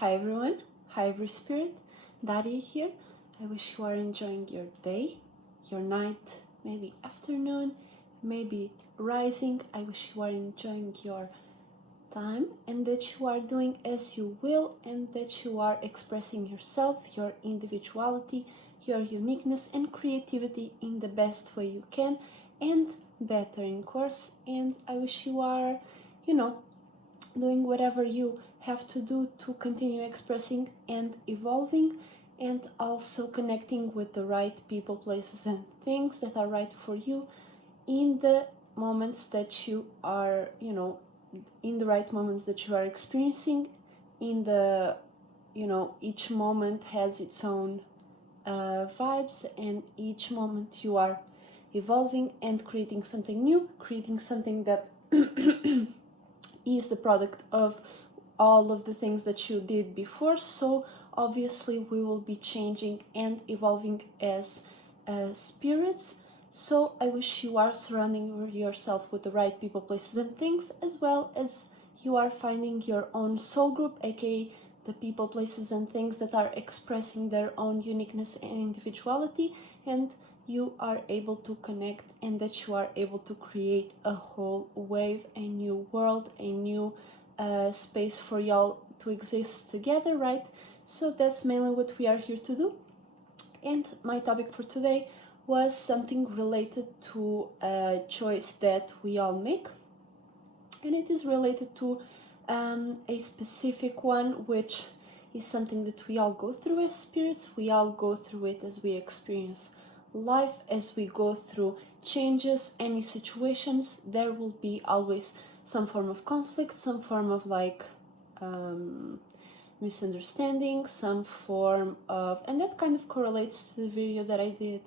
Hi everyone, hi every spirit, Daria here. I wish you are enjoying your day, your night, maybe afternoon, maybe rising. I wish you are enjoying your time and that you are doing as you will and that you are expressing yourself, your individuality, your uniqueness and creativity in the best way you can and better in course. And I wish you are, doing whatever you have to do to continue expressing and evolving, and also connecting with the right people, places, and things that are right for you in the moments that you are, in the right moments that you are experiencing. In the, each moment has its own vibes, and each moment you are evolving and creating something new, creating something that is the product of all of the things that you did before. So obviously we will be changing and evolving as spirits. So I wish you are surrounding yourself with the right people, places, and things, as well as you are finding your own soul group, aka the people, places, and things that are expressing their own uniqueness and individuality, and you are able to connect, and that you are able to create a whole wave, a new world, a new space for y'all to exist together, right? So that's mainly what we are here to do. And my topic for today was something related to a choice that we all make, and it is related to a specific one, which is something that we all go through as spirits. We all go through it as we experience life, as we go through changes, any situations. There will be always some form of conflict, some form of misunderstanding, some form of, and that kind of correlates to the video that I did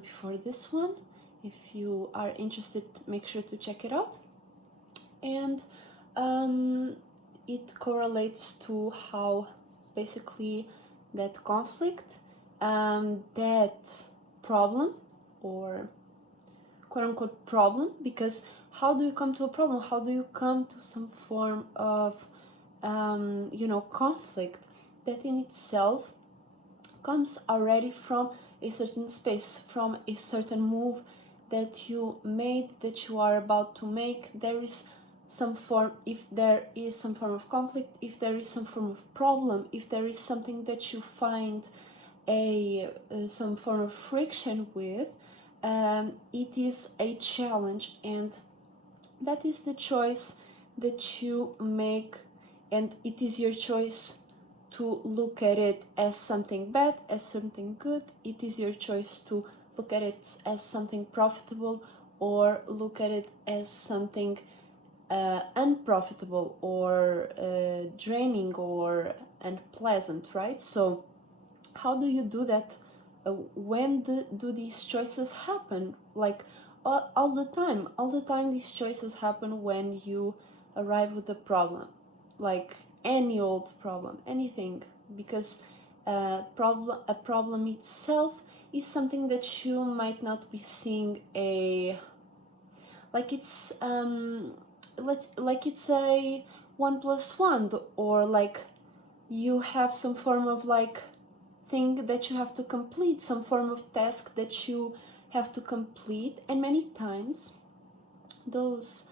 before this one. If you are interested, make sure to check it out. And it correlates to how basically that conflict, that problem, or quote-unquote problem, because how do you come to a problem? How do you come to some form of conflict that in itself comes already from a certain space, from a certain move that you made, that you are about to make? There is some form, if there is some form of conflict, if there is some form of problem, if there is something that you find some form of friction with, it is a challenge, and that is the choice that you make, and it is your choice to look at it as something bad, as something good. It is your choice to look at it as something profitable, or look at it as something unprofitable, or draining, or unpleasant, right? So how do you do that? When do these choices happen? Like all the time these choices happen when you arrive with a problem, like any old problem, anything, because a problem itself is something that you might not be seeing like it's it's a 1+1, or like you have some form of thing that you have to complete, some form of task that you have to complete, and many times those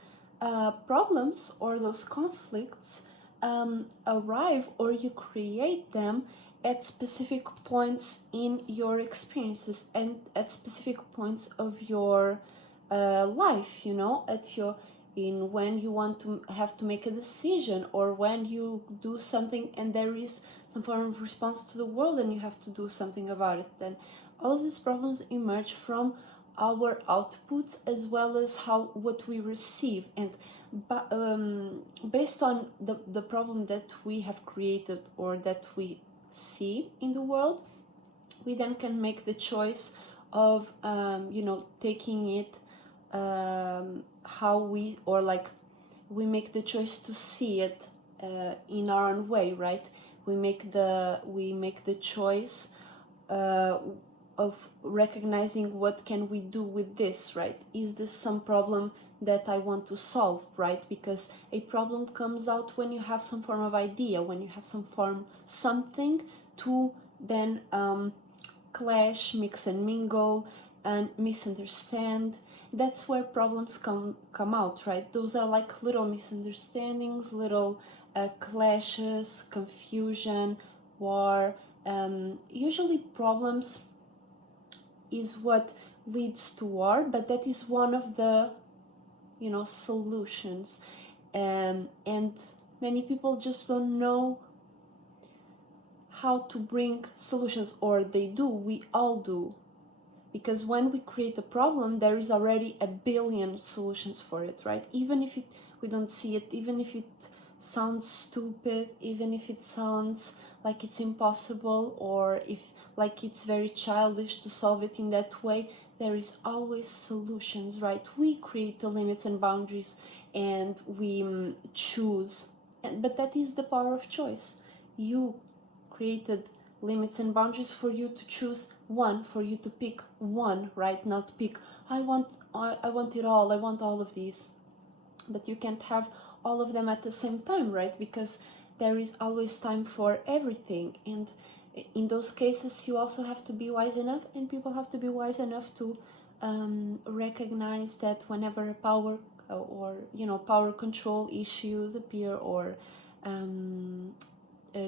problems or those conflicts arrive, or you create them at specific points in your experiences and at specific points of your life, when you want to have to make a decision, or when you do something and there is some form of response to the world and you have to do something about it. Then all of these problems emerge from our outputs, as well as what we receive, and based on the problem that we have created or that we see in the world, we then can make the choice of taking it how we, or we make the choice to see it in our own way, right? We make the choice of recognizing what can we do with this, right? Is this some problem that I want to solve, right? Because a problem comes out when you have some form of idea, when you have something to then clash, mix and mingle, and misunderstand. That's where problems come out, right? Those are like little misunderstandings, little clashes, confusion, war. Usually problems is what leads to war, but that is one of the solutions, and many people just don't know how to bring solutions, or they do, we all do, because when we create a problem there is already a billion solutions for it, right? Even if we don't see it, even if it sounds stupid, even if it sounds like it's impossible, or if like it's very childish to solve it in that way, there is always solutions, right? We create the limits and boundaries, and we choose, but that is the power of choice. You created limits and boundaries for you to choose one, for you to pick one, right? Not pick, I want it all, I want all of these. But you can't have all of them at the same time, right? Because there is always time for everything, and in those cases you also have to be wise enough, and people have to be wise enough to recognize that whenever power or power control issues appear, or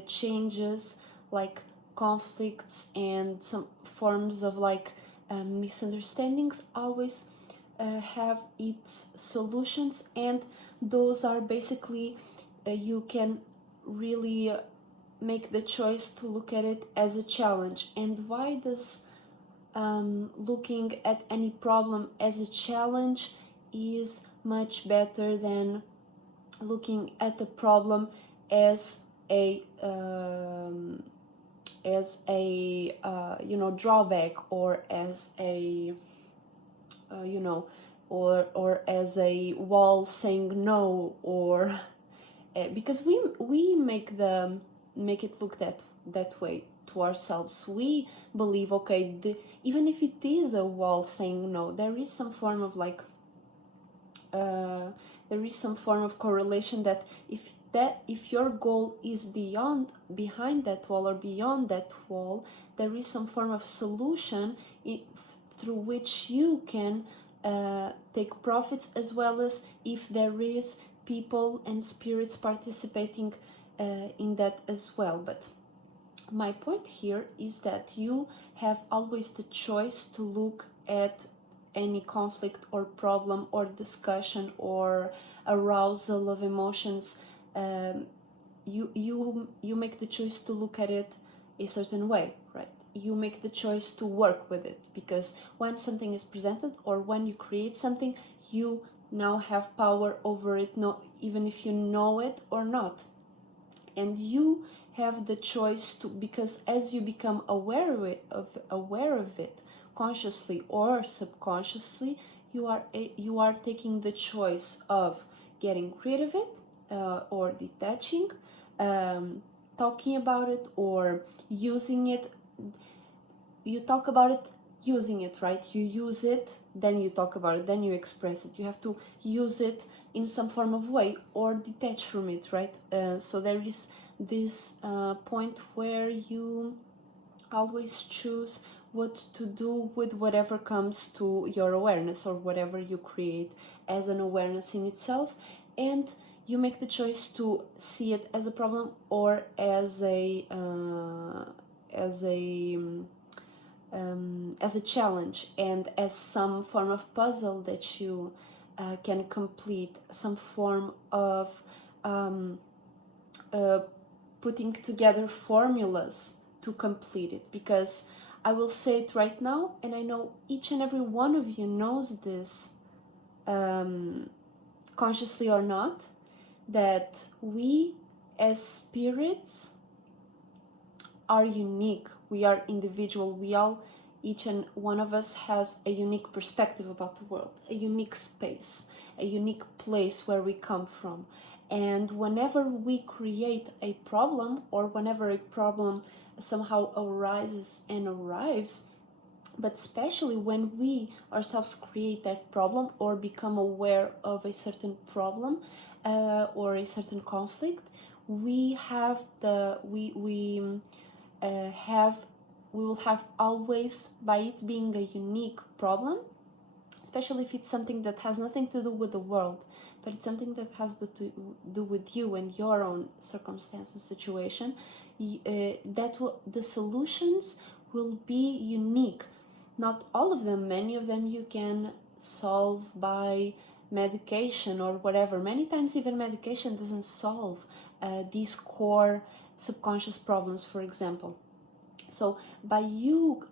changes like conflicts and some forms of like misunderstandings, always have its solutions, and those are basically you can really make the choice to look at it as a challenge. And why does looking at any problem as a challenge is much better than looking at the problem as a drawback, or as a or as a wall saying no, or because we make it look that way to ourselves. We believe, okay, even if it is a wall saying no, there is some form of like there is some form of correlation that if your goal is behind that wall, or beyond that wall, there is some form of solution through which you can take profits, as well as if there is people and spirits participating in that as well. But my point here is that you have always the choice to look at any conflict or problem or discussion or arousal of emotions. You make the choice to look at it a certain way, right? You make the choice to work with it, because when something is presented, or when you create something, you now have power over it, even if you know it or not. And you have the choice to, because as you become aware of it consciously or subconsciously, you are taking the choice of getting rid of it, or detaching, talking about it, or using it. You talk about it, using it, right? You use it, then you talk about it, then you express it. You have to use it in some form of way, or detach from it, right? So there is this point where you always choose what to do with whatever comes to your awareness, or whatever you create as an awareness in itself, and you make the choice to see it as a problem, or as a challenge, and as some form of puzzle that you can complete, some form of putting together formulas to complete it. Because I will say it right now, and I know each and every one of you knows this, consciously or not, that we as spirits are unique. We are individual. Each and one of us has a unique perspective about the world, a unique space, a unique place where we come from. And whenever we create a problem, or whenever a problem somehow arises and arrives, But especially when we ourselves create that problem or become aware of a certain problem or a certain conflict, we have the we will have always, by it being a unique problem, especially if it's something that has nothing to do with the world, but it's something that has to do with you and your own circumstances, situation, the solutions will be unique. Not all of them, many of them you can solve by medication or whatever. Many times even medication doesn't solve these core subconscious problems, for example. So by you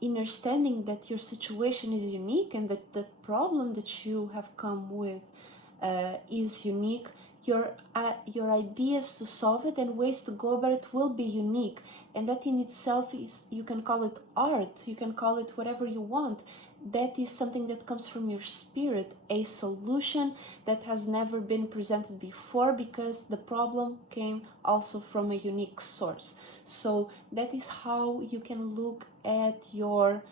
understanding that your situation is unique and that the problem that you have come with is unique, your ideas to solve it and ways to go about it will be unique. And that in itself is, you can call it art, you can call it whatever you want. That is something that comes from your spirit, a solution that has never been presented before, because the problem came also from a unique source. So that is how you can look at your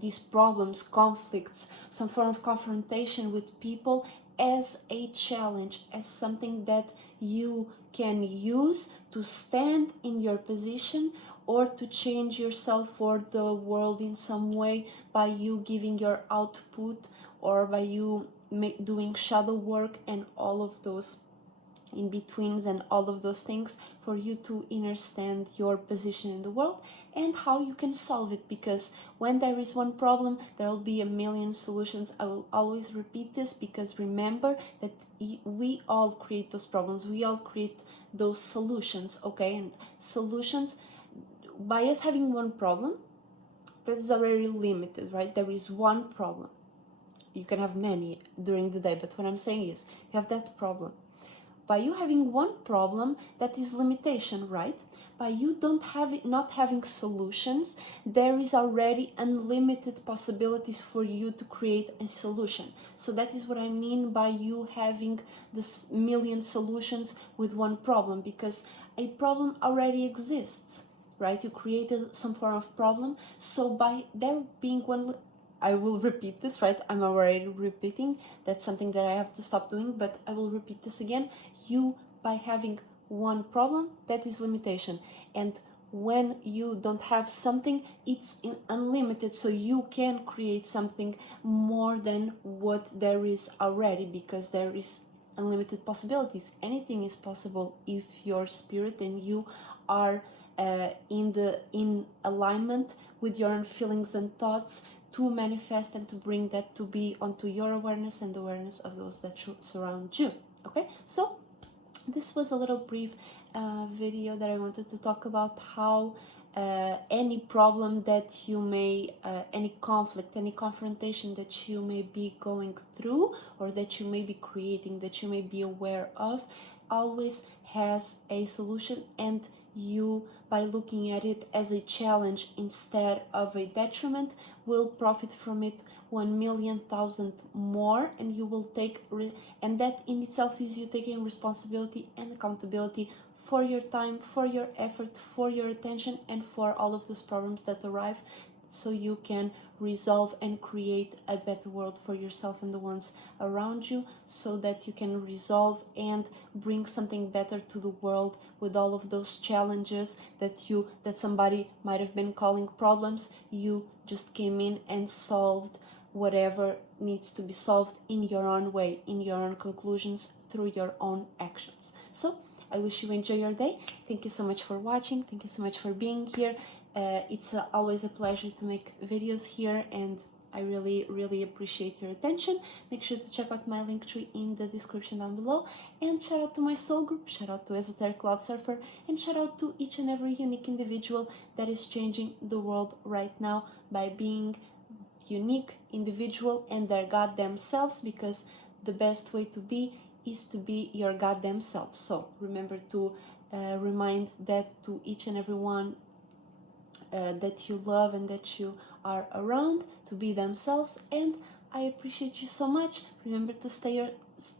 these problems, conflicts, some form of confrontation with people, as a challenge, as something that you can use to stand in your position or to change yourself or the world in some way, by you giving your output or by you doing shadow work and all of those in betweens and all of those things, for you to understand your position in the world and how you can solve it. Because when there is one problem, there will be a million solutions. I will always repeat this, because remember that we all create those problems, we all create those solutions, okay? And solutions, by us having one problem, that is already limited, right? There is one problem. You can have many during the day, but what I'm saying is, you have that problem. By you having one problem, that is limitation, right? By you not having solutions, there is already unlimited possibilities for you to create a solution. So that is what I mean by you having this million solutions with one problem, because a problem already exists, right? You created some form of problem. So by there being one, I will repeat this, right? I'm already repeating. That's something that I have to stop doing, but I will repeat this again. You, by having one problem, that is limitation. And when you don't have something, it's unlimited. So you can create something more than what there is already, because there is unlimited possibilities. Anything is possible if your spirit and you are in alignment with your own feelings and thoughts, to manifest and to bring that to be onto your awareness and the awareness of those that surround you. Okay, so this was a little brief video that I wanted to talk about how any problem that you may, any conflict, any confrontation that you may be going through, or that you may be creating, that you may be aware of, always has a solution. And you, by looking at it as a challenge instead of a detriment, will profit from it 1,000,000 more, and you will take and that in itself is you taking responsibility and accountability for your time, for your effort, for your attention, and for all of those problems that arrive, so you can resolve and create a better world for yourself and the ones around you, so that you can resolve and bring something better to the world with all of those challenges that somebody might have been calling problems. You just came in and solved whatever needs to be solved in your own way, in your own conclusions, through your own actions. So I wish you enjoy your day. Thank you so much for watching. Thank you so much for being here. It's always a pleasure to make videos here, and I really appreciate your attention. Make sure to check out my LinkTree in the description down below, and shout out to my soul group, shout out to Esotericcloudsurfer, and shout out to each and every unique individual that is changing the world right now by being unique individual and their goddamn selves, because the best way to be is to be your goddamn self. So remember to remind that to each and every one that you love and that you are around, to be themselves. And I appreciate you so much. Remember to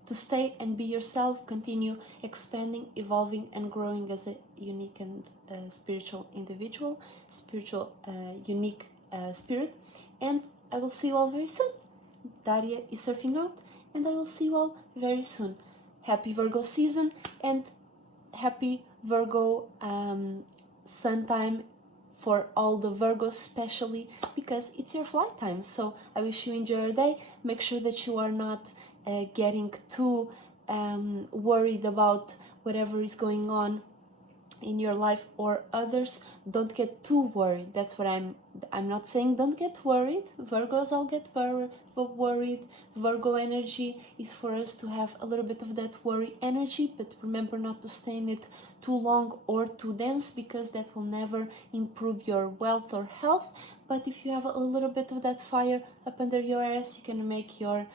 to stay and be yourself, continue expanding, evolving, and growing as a unique and spiritual individual, unique spirit. And I will see you all very soon. Daria is surfing out, and I will see you all very soon. Happy Virgo season and happy Virgo sun time for all the Virgos, especially because it's your flight time. So I wish you enjoy your day. Make sure that you are not getting too worried about whatever is going on in your life or others. Don't get too worried. That's what I'm not saying don't get worried. Virgos all get worried. Virgo energy is for us to have a little bit of that worry energy, but remember not to stay in it too long or too dense, because that will never improve your wealth or health. But if you have a little bit of that fire up under your ass, you can make your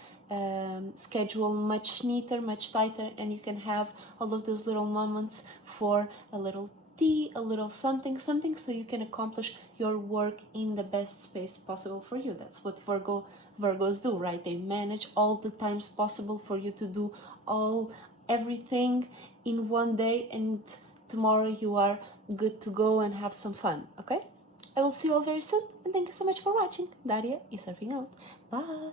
schedule much neater, much tighter, and you can have all of those little moments for a little tea, a little something, so you can accomplish your work in the best space possible for you. That's what Virgos do, right? They manage all the times possible for you to do everything in one day, and tomorrow you are good to go and have some fun, okay? I will see you all very soon, and thank you so much for watching. Daria is surfing out. Bye!